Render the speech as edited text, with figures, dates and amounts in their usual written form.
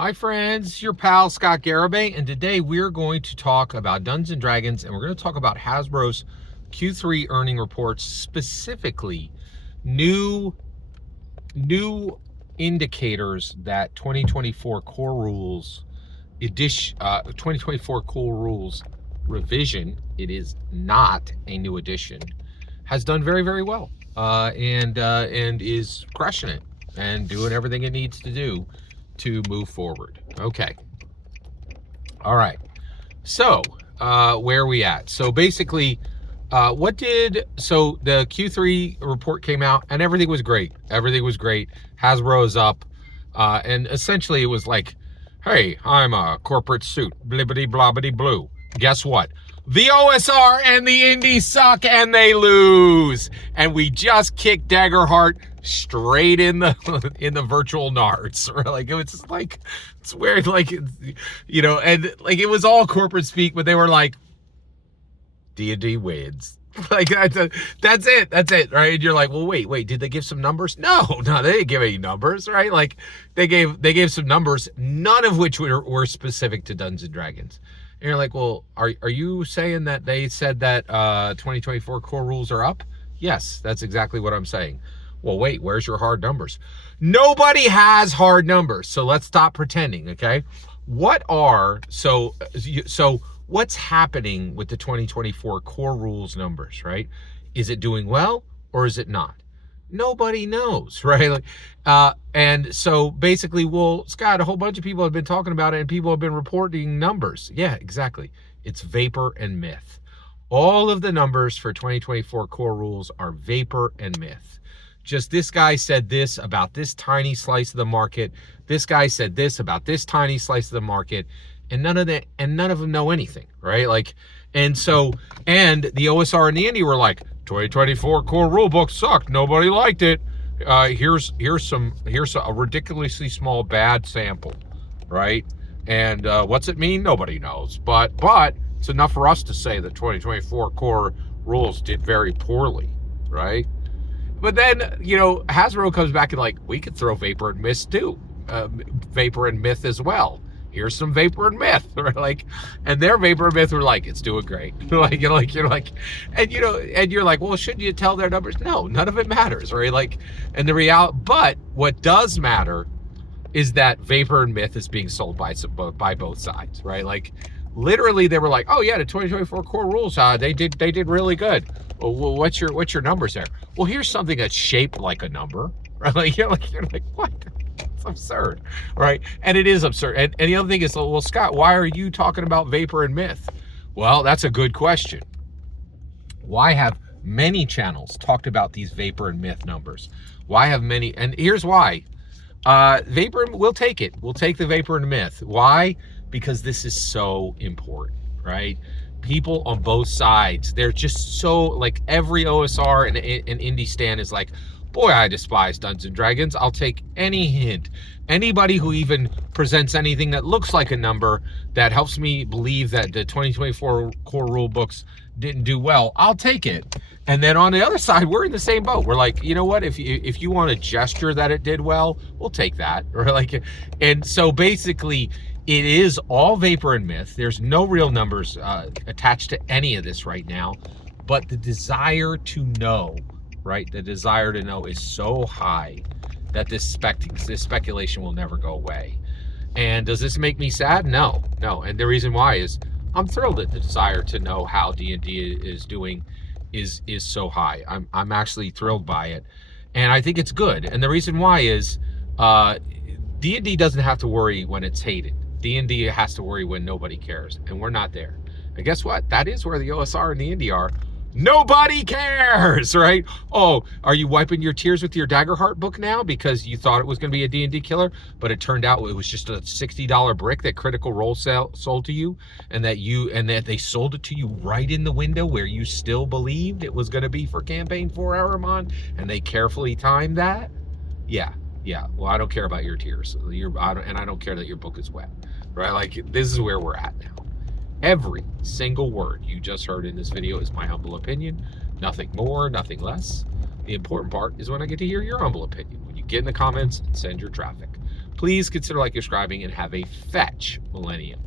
Hi friends, your pal Scott Garibay, and today we're going to talk about Dungeons and Dragons, and we're going to talk about Hasbro's Q3 earning reports, specifically new indicators that 2024 core rules edition 2024 core rules revision, it is not a new edition, has done very, very well, and is crushing it and doing everything it needs to do to move forward. Okay. All right. So, where are we at? So basically, the Q3 report came out and everything was great. Everything was great. Hasbro is up. And essentially it was like, hey, I'm a corporate suit, blibbity blobbity blue. Guess what? The OSR and the indies suck and they lose. And we just kicked Daggerheart straight in the virtual nards. Like, it was just like, it's weird, like, you know, and like it was all corporate speak, but they were like, D&D wins. Like, that's it, right? And you're like, well, wait, did they give some numbers? No, they didn't give any numbers, right? Like, they gave some numbers, none of which were specific to Dungeons and Dragons. And you're like, well, are you saying that they said that 2024 core rules are up? Yes, that's exactly what I'm saying. Well, wait, where's your hard numbers? Nobody has hard numbers, so let's stop pretending, okay? So what's happening with the 2024 core rules numbers, right? Is it doing well or is it not? Nobody knows, right? And so basically, well, Scott, a whole bunch of people have been talking about it and people have been reporting numbers. Yeah, exactly. It's vapor and myth. All of the numbers for 2024 core rules are vapor and myth. Just this guy said this about this tiny slice of the market. This guy said this about this tiny slice of the market. And none of them know anything, right? Like, and the OSR and the indie were like, 2024 core rulebook sucked. Nobody liked it. Here's a ridiculously small bad sample, right? And what's it mean? Nobody knows. But it's enough for us to say that 2024 core rules did very poorly, right? But then, you know, Hasbro comes back and like, we could throw vapor and myth too, vapor and myth as well. Here's some vapor and myth, right? Like, and their vapor and myth were like, it's doing great. You're like, and you're like, well, shouldn't you tell their numbers? No, none of it matters, right? Like, and the reality, but what does matter is that vapor and myth is being sold by both sides, right? Like, literally, they were like, oh yeah, the 2024 core rules, they did really good. Well, what's your numbers there? Well, here's something that's shaped like a number, right? Like, you're like, what? It's absurd, right? And it is absurd. And the other thing is, well, Scott, why are you talking about vapor and myth? Well, that's a good question. Why have many channels talked about these vapor and myth numbers? Why have many? And here's why. Vapor, we'll take it. We'll take the vapor and myth. Why? Because this is so important, right? People on both sides, they're just so, like, every OSR and indie stand is like, boy, I despise Dungeons and Dragons. I'll take any hint. Anybody who even presents anything that looks like a number that helps me believe that the 2024 core rule books didn't do well, I'll take it. And then on the other side, we're in the same boat. We're like, you know what? If you want to gesture that it did well, we'll take that. Or like, and so basically, it is all vapor and myth. There's no real numbers attached to any of this right now, but the desire to know, right? The desire to know is so high that this speculation will never go away. And does this make me sad? No. And the reason why is I'm thrilled that the desire to know how D&D is doing is so high. I'm actually thrilled by it, and I think it's good. And the reason why is D&D doesn't have to worry when it's hated. D&D has to worry when nobody cares, and we're not there. And guess what? That is where the OSR and the indie are. Nobody cares, right? Oh, are you wiping your tears with your Daggerheart book now because you thought it was going to be a D&D killer, but it turned out it was just a $60 brick that Critical Role sold to you, and that they sold it to you right in the window where you still believed it was going to be for campaign 4 Hourmon, and they carefully timed that? Yeah. Well, I don't care about your tears. And I don't care that your book is wet, right? Like, this is where we're at now. Every single word you just heard in this video is my humble opinion. Nothing more, nothing less. The important part is when I get to hear your humble opinion. When you get in the comments and send your traffic. please consider like, subscribing, and have a fetch millennium.